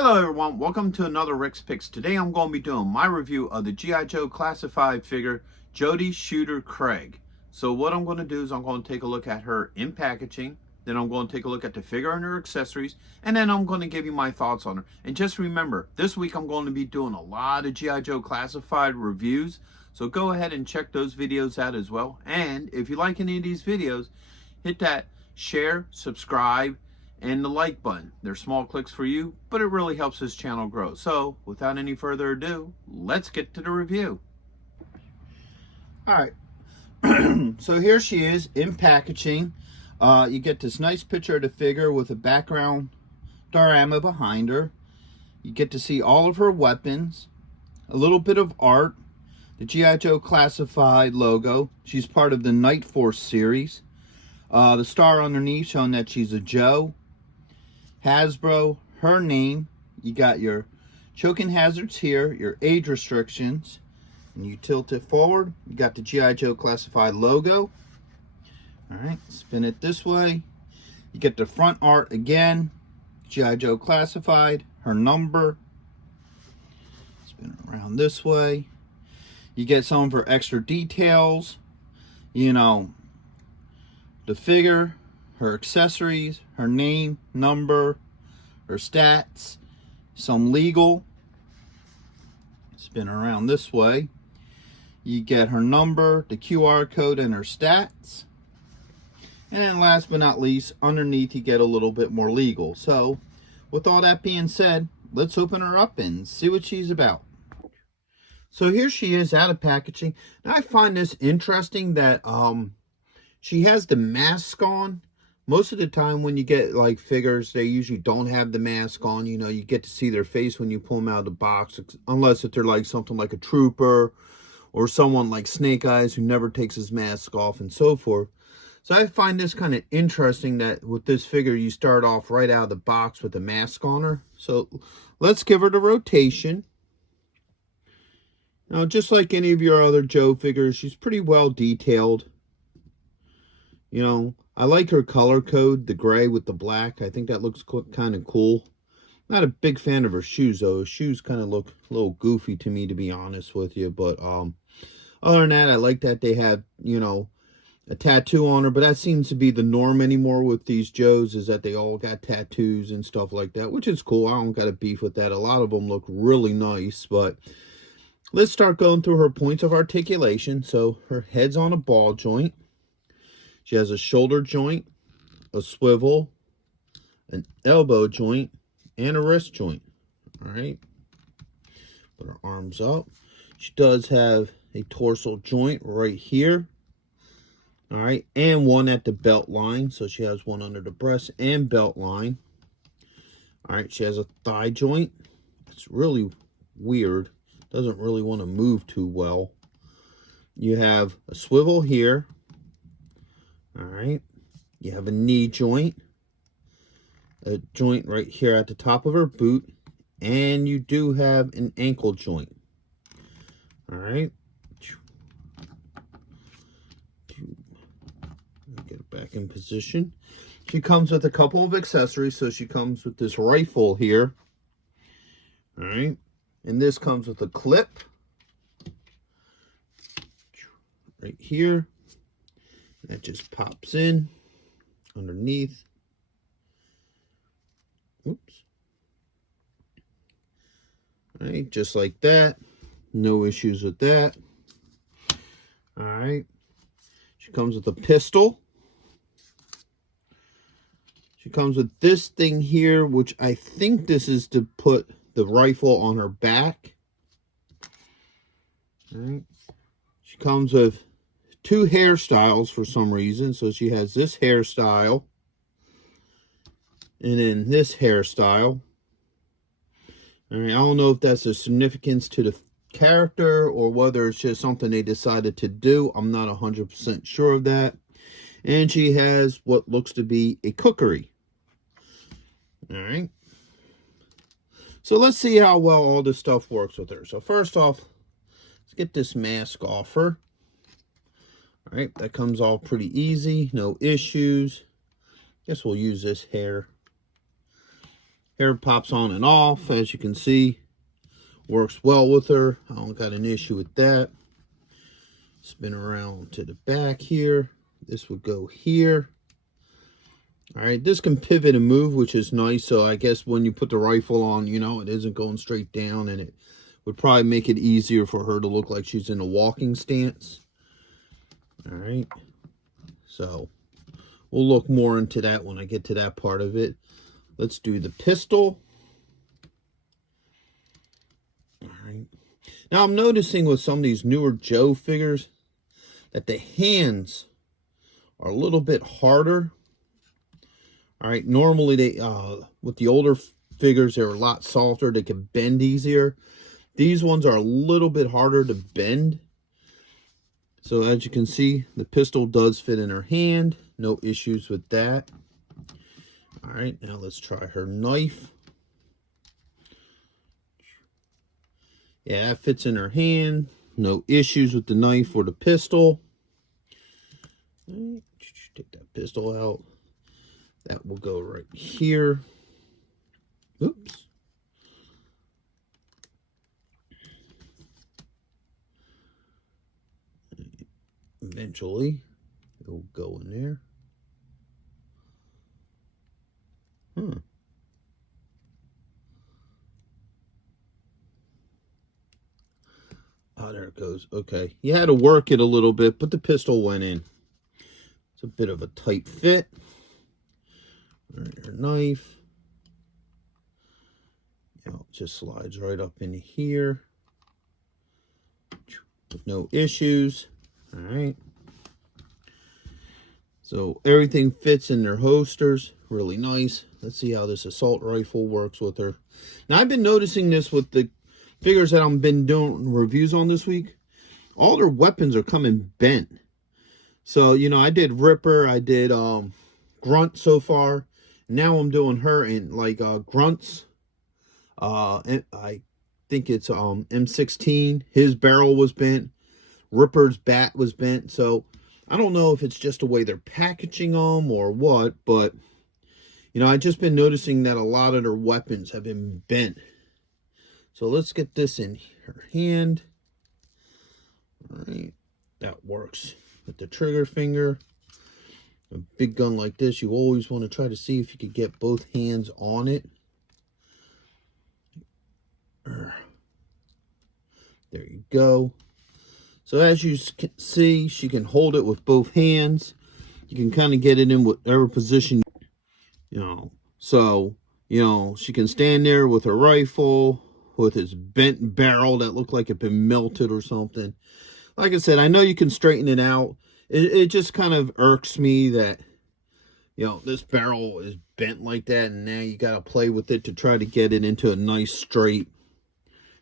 Hello everyone, welcome to another Rick's Picks. Today I'm going to be doing my review of the G.I. Joe classified figure, Jodie Shooter Craig. So what I'm going to do is I'm going to take a look at her in packaging, then I'm going to take a look at the figure and her accessories, and then I'm going to give you my thoughts on her. And just remember, this week I'm going to be doing a lot of G.I. Joe classified reviews, so go ahead and check those videos out as well. And if you like any of these videos, hit that share, subscribe, and the like button. They're small clicks for you, but it really helps this channel grow. So without any further ado, let's get to the review. All right, so here she is in packaging. You get this nice picture of the figure with a background diorama behind her. You get to see all of her weapons, a little bit of art, the G.I. Joe classified logo. She's part of the Night Force series. The star underneath showing that she's a Joe. Hasbro, her name. You got your choking hazards here, your age restrictions, and you tilt it forward. You got the G.I. Joe classified logo. All right, spin it this way. You get the front art again, G.I. Joe classified, her number. Spin it around this way. You get some of her extra details, you know, the figure, her accessories, her name, number, her stats, some legal. Spin around this way. You get her number, the QR code, and her stats. And then last but not least, underneath you get a little bit more legal. So with all that being said, let's open her up and see what she's about. So here she is out of packaging. Now I find this interesting that she has the mask on. Most of the time when you get like figures, they usually don't have the mask on. You know, you get to see their face when you pull them out of the box, unless if they're like something like a trooper or someone like Snake Eyes who never takes his mask off and so forth. So I find this kind of interesting that with this figure, you start off right out of the box with the mask on her. So let's give her the rotation. Now, just like any of your other Joe figures, she's pretty well detailed. You know, I like her color code, the gray with the black. I think that looks kind of cool. Not a big fan of her shoes, though. Her shoes kind of look a little goofy to me, to be honest with you. But other than that, I like that they have, you know, a tattoo on her. But that seems to be the norm anymore with these Joes, is that they all got tattoos and stuff like that, which is cool. I don't got a beef with that. A lot of them look really nice. But let's start going through her points of articulation. So her head's on a ball joint. She has a shoulder joint, a swivel, an elbow joint, and a wrist joint. All right. Put her arms up. She does have a torso joint right here. All right. And one at the belt line. So she has one under the breast and belt line. All right. She has a thigh joint. It's really weird. Doesn't really want to move too well. You have a swivel here. All right, you have a knee joint, a joint right here at the top of her boot, and you do have an ankle joint. All right. Get it back in position. She comes with a couple of accessories. So she comes with this rifle here. All right. And this comes with a clip right here. That just pops in underneath. Oops. All right, just like that. No issues with that. All right. She comes with a pistol. She comes with this thing here, which I think this is to put the rifle on her back. All right. She comes with two hairstyles for some reason. So she has this hairstyle and then this hairstyle. All right, I don't know if that's a significance to the character or whether it's just something they decided to do. I'm not 100% sure of that. And she has what looks to be a cookery. All right. So let's see how well all this stuff works with her. So first off, let's get this mask off her. All right, that comes all pretty easy, no issues. Guess we'll use this hair Hair pops on and off, as you can see. Works well with her. I don't got an issue with that. Spin around to the back here. This would go here. All right, this can pivot and move, which is nice. So I guess when you put the rifle on, you know, it isn't going straight down, and it would probably make it easier for her to look like she's in a walking stance. All right, so we'll look more into that when I get to that part of it. Let's do the pistol. All right. Now I'm noticing with some of these newer Joe figures that the hands are a little bit harder. All right, normally they with the older figures, they're a lot softer. They can bend easier. These ones are a little bit harder to bend. So as you can see, the pistol does fit in her hand. No issues with that. All right, now let's try her knife. Yeah, that fits in her hand. No issues with the knife or the pistol. Take that pistol out. That will go right here. Oops. Eventually, it will go in there. Oh, there it goes. Okay. You had to work it a little bit, but the pistol went in. It's a bit of a tight fit. All right, your knife. You know, it just slides right up in here. With no issues. All right. So everything fits in their holsters. Really nice. Let's see how this assault rifle works with her. Now, I've been noticing this with the figures that I've been doing reviews on this week. All their weapons are coming bent. So, you know, I did Ripper. I did Grunt so far. Now I'm doing her in like Grunt's. I think it's M16. His barrel was bent. Ripper's bat was bent. So I don't know if it's just the way they're packaging them or what, but you know, I've just been noticing that a lot of their weapons have been bent. So let's get this in her hand. All right, that works with the trigger finger. A big gun like this, you always want to try to see if you could get both hands on it. There you go. So as you can see, she can hold it with both hands. You can kind of get it in whatever position, you know. So, you know, she can stand there with her rifle, with his bent barrel that looked like it been melted or something. Like I said, I know you can straighten it out. It just kind of irks me that, you know, this barrel is bent like that, and now you got to play with it to try to get it into a nice straight,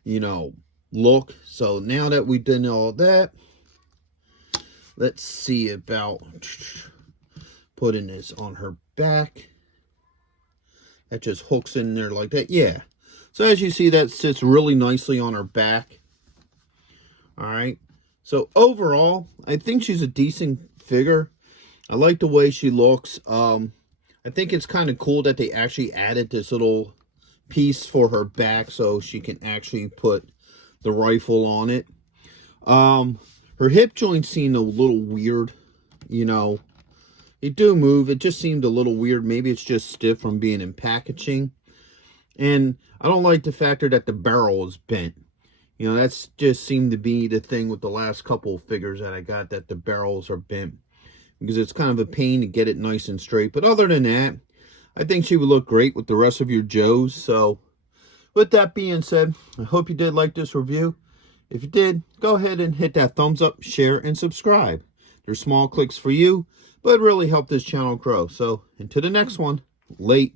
you know, look. So now that we've done all that, let's see about putting this on her back. That just hooks in there like that. Yeah. So as you see, that sits really nicely on her back. All right. So overall, I think she's a decent figure. I like the way she looks. I think it's kind of cool that they actually added this little piece for her back so she can actually put the rifle on it. Her hip joints seem a little weird, you know. They do move. It just seemed a little weird. Maybe it's just stiff from being in packaging. And I don't like the factor that the barrel is bent. You know, that's just seemed to be the thing with the last couple of figures that I got, that the barrels are bent. Because it's kind of a pain to get it nice and straight. But other than that, I think she would look great with the rest of your Joes. So, with that being said, I hope you did like this review. If you did, go ahead and hit that thumbs up, share, and subscribe. They're small clicks for you, but really help this channel grow. So, until the next one, late.